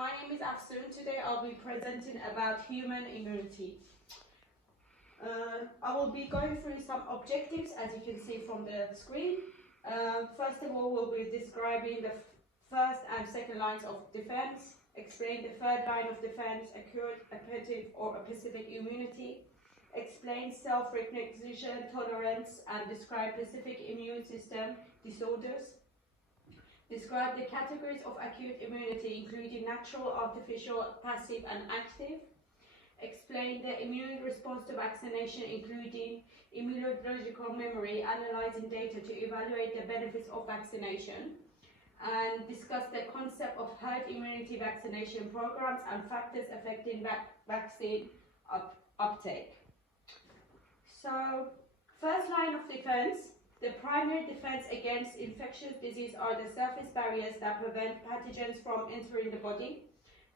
my name is Afsun. Today I'll be presenting about human immunity. I will be going through some objectives as you can see from the screen. First of all, we'll be describing the first and second lines of defense, explain the third line of defense, acute, appetitive or specific immunity, explain self-recognition, tolerance, and describe specific immune system disorders. Describe the categories of acute immunity, including natural, artificial, passive, and active. Explain the immune response to vaccination, including immunological memory, analyzing data to evaluate the benefits of vaccination. And discuss the concept of herd immunity vaccination programs and factors affecting vaccine uptake. So, first line of defense. The primary defense against infectious disease are the surface barriers that prevent pathogens from entering the body.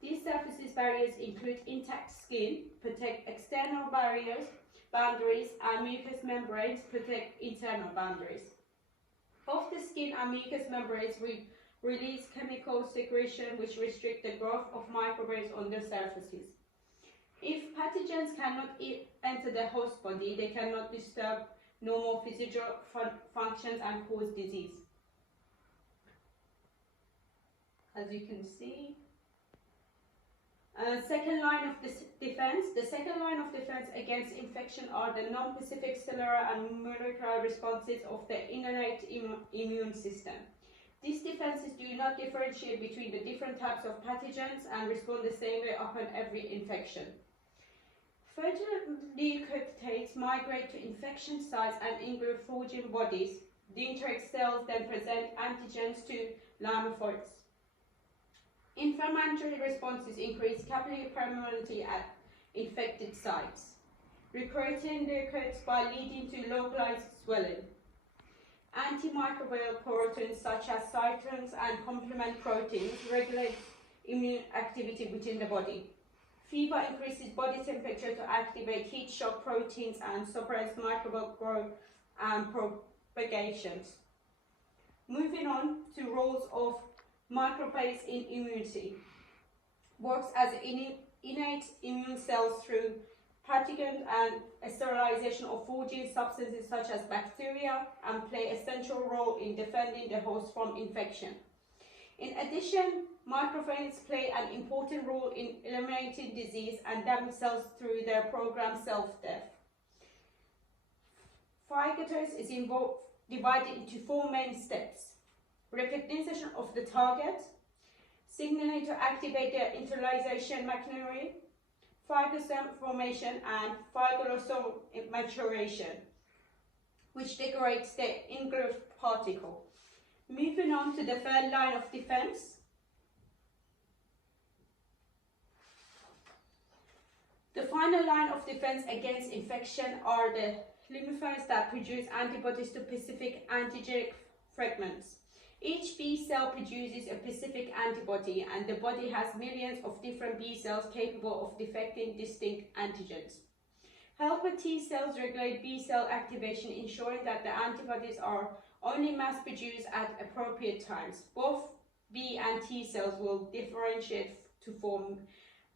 These surface barriers include intact skin, protect external boundaries, and mucous membranes protect internal boundaries. Both the skin and mucous membranes release chemical secretion which restrict the growth of microbes on the surfaces. If pathogens cannot enter the host body, they cannot disturb normal physical functions and cause disease. As you can see. Second line of defense. The second line of defense against infection are the non-specific cellular and molecular responses of the innate immune system. These defenses do not differentiate between the different types of pathogens and respond the same way upon every infection. Phagoleucocytes migrate to infection sites and engulf foreign bodies. Dendritic cells then present antigens to lymphocytes. Inflammatory responses increase capillary permeability at infected sites, recruiting leukocytes by leading to localized swelling. Antimicrobial proteins such as cytokines and complement proteins regulate immune activity within the body. Fever increases body temperature to activate heat shock proteins and suppress microbial growth and propagations. Moving on to roles of microbes in immunity. Works as innate immune cells through pathogen and sterilization of foreign substances such as bacteria and play a central role in defending the host from infection. In addition, microbes play an important role in eliminating disease and damaged cells through their programmed self-death. Phagocytosis is divided into four main steps: recognition of the target, signaling to activate the internalization machinery, phagosome formation, and phagosome maturation, which degrades the engulfed particle. Moving on to the third line of defense. The final line of defense against infection are the lymphocytes that produce antibodies to specific antigenic fragments. Each B cell produces a specific antibody, and the body has millions of different B cells capable of detecting distinct antigens. Helper T cells regulate B cell activation, ensuring that the antibodies are only mass produced at appropriate times. Both B and T cells will differentiate to form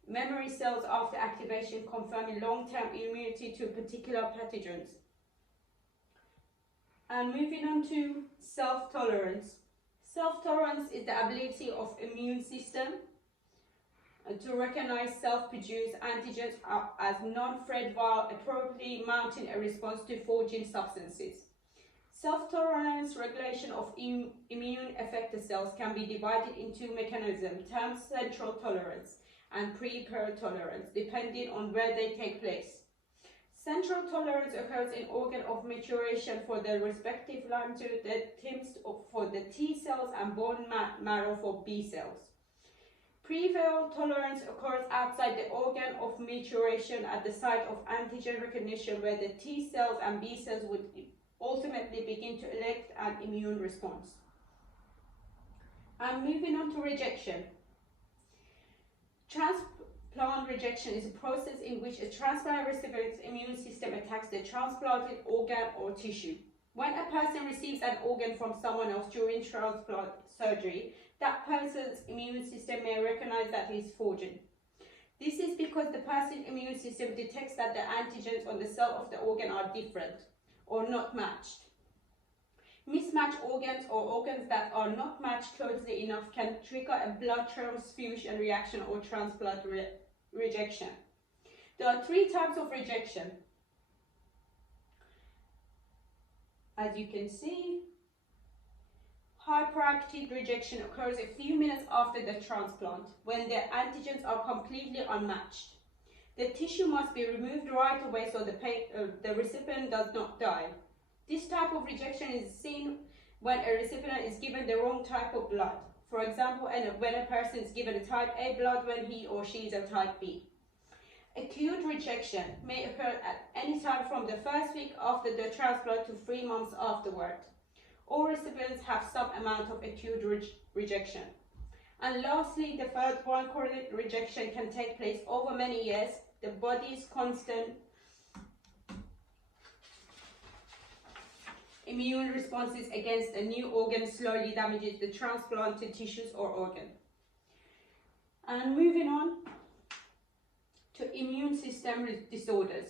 memory cells after activation, confirming long-term immunity to particular pathogens. And moving on to self-tolerance. Self-tolerance is the ability of immune system to recognize self-produced antigens as non-threat while appropriately mounting a response to foreign substances. Self-tolerance regulation of immune effector cells can be divided into mechanisms termed central tolerance and peripheral tolerance, depending on where they take place. Central tolerance occurs in organ of maturation for the respective lamprey, the TIMS for the T cells, and bone marrow for B cells. Peripheral tolerance occurs outside the organ of maturation at the site of antigen recognition, where the T cells and B cells would ultimately begin to elect an immune response. And moving on to rejection. Transplant rejection is a process in which a transplant recipient's immune system attacks the transplanted organ or tissue. When a person receives an organ from someone else during transplant surgery, that person's immune system may recognize that he's foreign. This is because the person's immune system detects that the antigens on the cell of the organ are different or not matched. Mismatched organs or organs that are not matched closely enough can trigger a blood transfusion reaction or transplant rejection. There are 3 types of rejection. As you can see, hyperactive rejection occurs a few minutes after the transplant, when the antigens are completely unmatched. The tissue must be removed right away so the recipient does not die. This type of rejection is seen when a recipient is given the wrong type of blood. For example, when a person is given a type A blood when he or she is a type B. Acute rejection may occur at any time from the first week after the transplant to 3 months afterward. All recipients have some amount of acute rejection. And lastly, the third one, chronic rejection, can take place over many years. The body's constant immune responses against a new organ slowly damages the transplanted tissues or organ. And moving on to immune system disorders.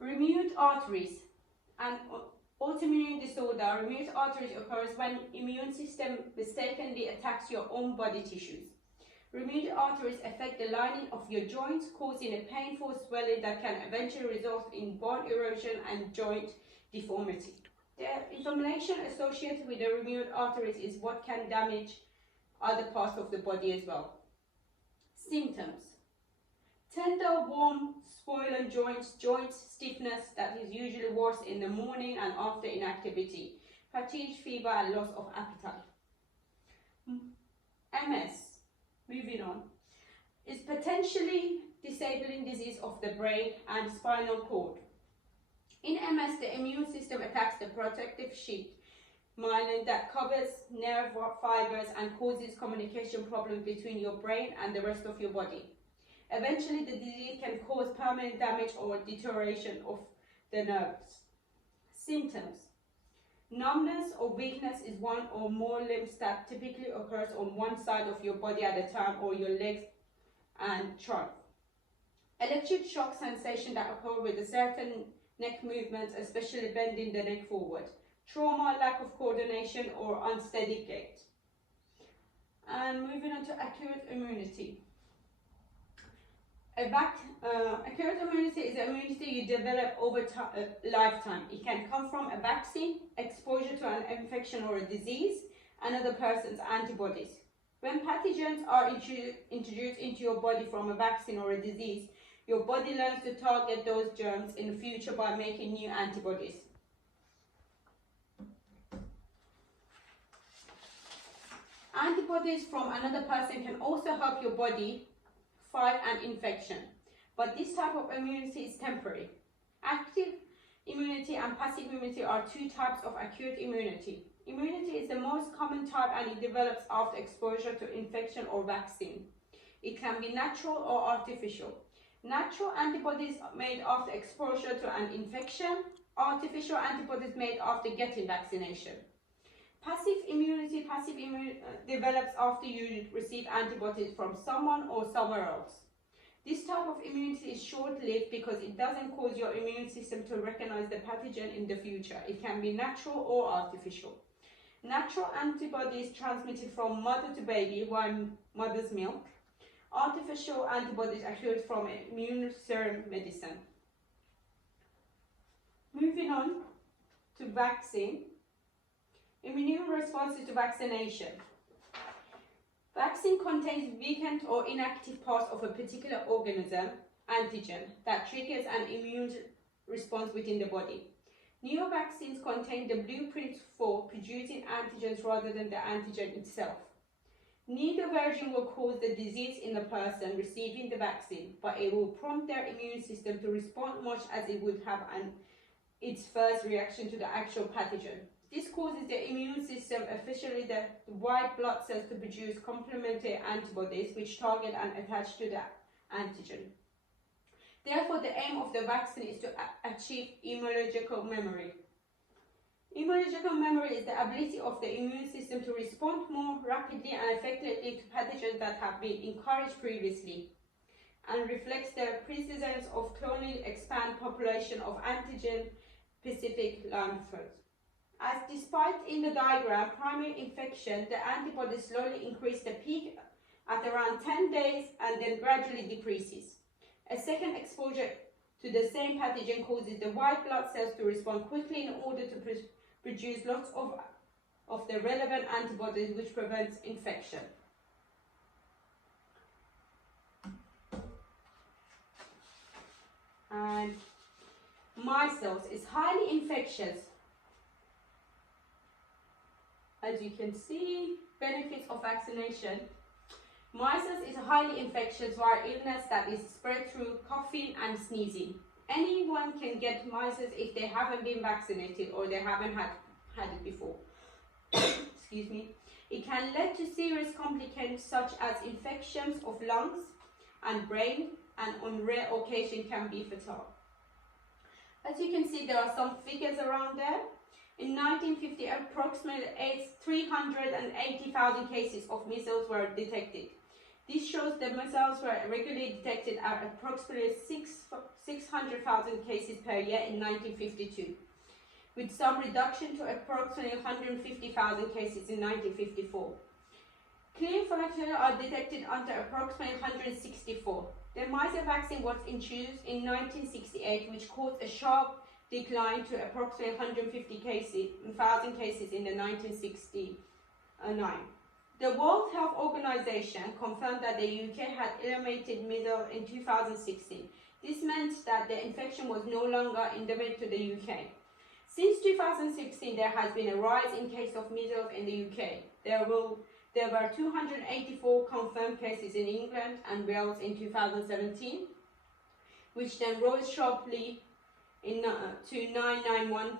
Removed arteries. An autoimmune disorder, removed arteries occurs when immune system mistakenly attacks your own body tissues. Removed arteries affect the lining of your joints, causing a painful swelling that can eventually result in bone erosion and joint deformity. The inflammation associated with the removed arteries is what can damage other parts of the body as well. Symptoms: tender, warm, swollen joints, joint stiffness that is usually worse in the morning and after inactivity, fatigue, fever, and loss of appetite. MS, moving on, is potentially disabling disease of the brain and spinal cord. In MS, the immune system attacks the protective sheath, myelin, that covers nerve fibers and causes communication problems between your brain and the rest of your body. Eventually, the disease can cause permanent damage or deterioration of the nerves. Symptoms: numbness or weakness is one or more limbs that typically occurs on one side of your body at a time, or your legs and trunk. Electric shock sensation that occur with a certain neck movements, especially bending the neck forward. Trauma, lack of coordination, or unsteady gait. And moving on to acute immunity. Acute immunity is an immunity you develop over lifetime. It can come from a vaccine, exposure to an infection or a disease, another person's antibodies. When pathogens are introduced into your body from a vaccine or a disease, your body learns to target those germs in the future by making new antibodies. Antibodies from another person can also help your body fight an infection, but this type of immunity is temporary. Active immunity and passive immunity are 2 types of acute immunity. Immunity is the most common type, and it develops after exposure to infection or vaccine. It can be natural or artificial. Natural antibodies made after exposure to an infection, artificial antibodies made after getting vaccination. Passive immunity develops after you receive antibodies from someone or somewhere else. This type of immunity is short-lived because it doesn't cause your immune system to recognize the pathogen in the future. It can be natural or artificial. Natural antibodies transmitted from mother to baby via mother's milk. Artificial antibodies accrued from immune serum medicine. Moving on to vaccine. Immune responses to vaccination. Vaccine contains weakened or inactive parts of a particular organism, antigen, that triggers an immune response within the body. New vaccines contain the blueprint for producing antigens rather than the antigen itself. Neither version will cause the disease in the person receiving the vaccine, but it will prompt their immune system to respond much as it would have its first reaction to the actual pathogen. This causes the immune system, especially the white blood cells, to produce complementary antibodies which target and attach to the antigen. Therefore, the aim of the vaccine is to achieve immunological memory. Immunological memory is the ability of the immune system to respond more rapidly and effectively to pathogens that have been encouraged previously, and reflects the presence of clonally expanded population of antigen-specific lymphocytes. As despite in the diagram, primary infection, the antibodies slowly increase the peak at around 10 days and then gradually decreases. A second exposure to the same pathogen causes the white blood cells to respond quickly in order to produce lots of the relevant antibodies, which prevents infection. And measles is highly infectious. As you can see, benefits of vaccination. Measles is a highly infectious viral illness that is spread through coughing and sneezing. Anyone can get measles if they haven't been vaccinated or they haven't had it before. Excuse me. It can lead to serious complications such as infections of lungs and brain, and on rare occasion can be fatal. As you can see, there are some figures around there. In 1950, approximately 380,000 cases of measles were detected. This shows that measles were regularly detected at approximately 600,000 cases per year in 1952, with some reduction to approximately 150,000 cases in 1954. Clear fractures are detected under approximately 164. The measles vaccine was introduced in 1968, which caused a sharp decline to approximately 150,000 cases in the 1969. The World Health Organization confirmed that the UK had eliminated measles in 2016. This meant that the infection was no longer endemic to the UK. Since 2016, there has been a rise in cases of measles in the UK. There were 284 confirmed cases in England and Wales in 2017, which then rose sharply to 991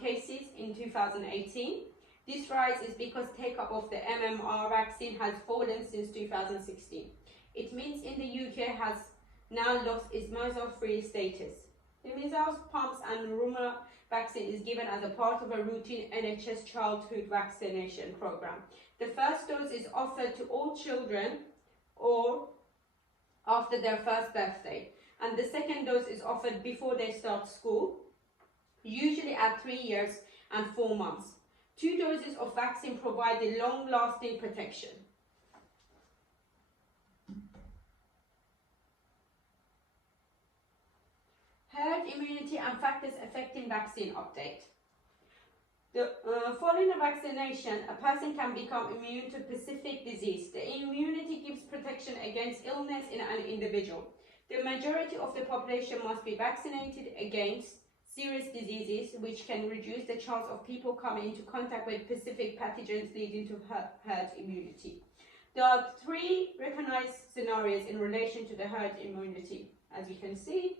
cases in 2018. This rise is because take-up of the MMR vaccine has fallen since 2016. It means in the UK has now lost its measles-free status. The measles, mumps and rubella vaccine is given as a part of a routine NHS childhood vaccination program. The first dose is offered to all children or after their first birthday, and the second dose is offered before they start school, usually at 3 years and 4 months. 2 doses of vaccine provide a long-lasting protection. Herd immunity and factors affecting vaccine update. Following a vaccination, a person can become immune to specific disease. The immunity gives protection against illness in an individual. The majority of the population must be vaccinated against serious diseases, which can reduce the chance of people coming into contact with specific pathogens, leading to herd immunity. There are 3 recognized scenarios in relation to the herd immunity. As you can see,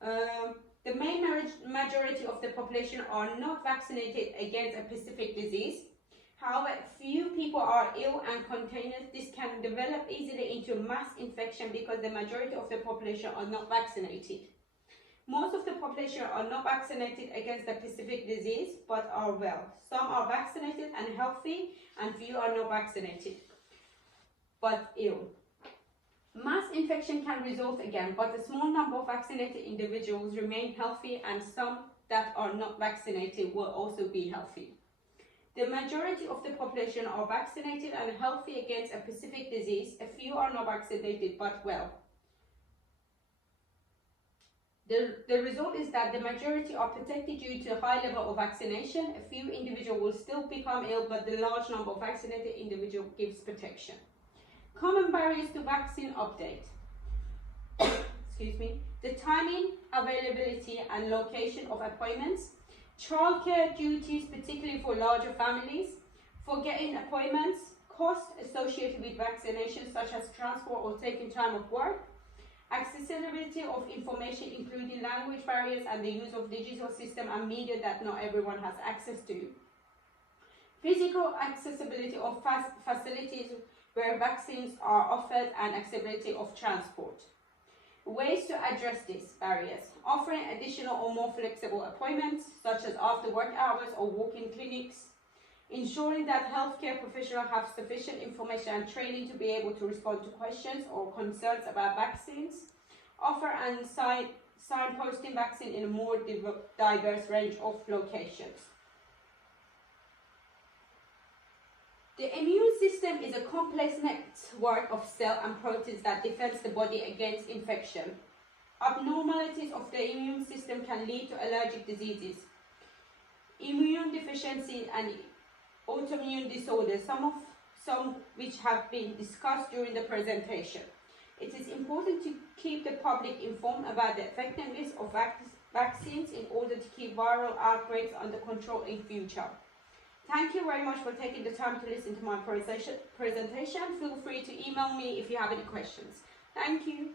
the main majority of the population are not vaccinated against a specific disease. However, few people are ill and contagious. This can develop easily into mass infection because the majority of the population are not vaccinated. Most of the population are not vaccinated against a specific disease but are well. Some are vaccinated and healthy, and few are not vaccinated but ill. Mass infection can result again, but a small number of vaccinated individuals remain healthy, and some that are not vaccinated will also be healthy. The majority of the population are vaccinated and healthy against a specific disease. A few are not vaccinated but well. The result is that the majority are protected due to a high level of vaccination. A few individuals will still become ill, but the large number of vaccinated individuals gives protection. Common barriers to vaccine update. Excuse me. The timing, availability and location of appointments. Childcare duties, particularly for larger families. Forgetting appointments. Costs associated with vaccinations such as transport or taking time off work. Accessibility of information, including language barriers and the use of digital system and media that not everyone has access to. Physical accessibility of facilities where vaccines are offered and accessibility of transport. Ways to address these barriers: offering additional or more flexible appointments, such as after work hours or walk-in clinics, ensuring that healthcare professionals have sufficient information and training to be able to respond to questions or concerns about vaccines, offer and signposting vaccine in a more diverse range of locations. The immune system is a complex network of cells and proteins that defends the body against infection. Abnormalities of the immune system can lead to allergic diseases, immune deficiency, and autoimmune disorders, some which have been discussed during the presentation. It is important to keep the public informed about the effectiveness of vaccines in order to keep viral outbreaks under control in future. Thank you very much for taking the time to listen to my presentation. Feel free to email me if you have any questions. Thank you.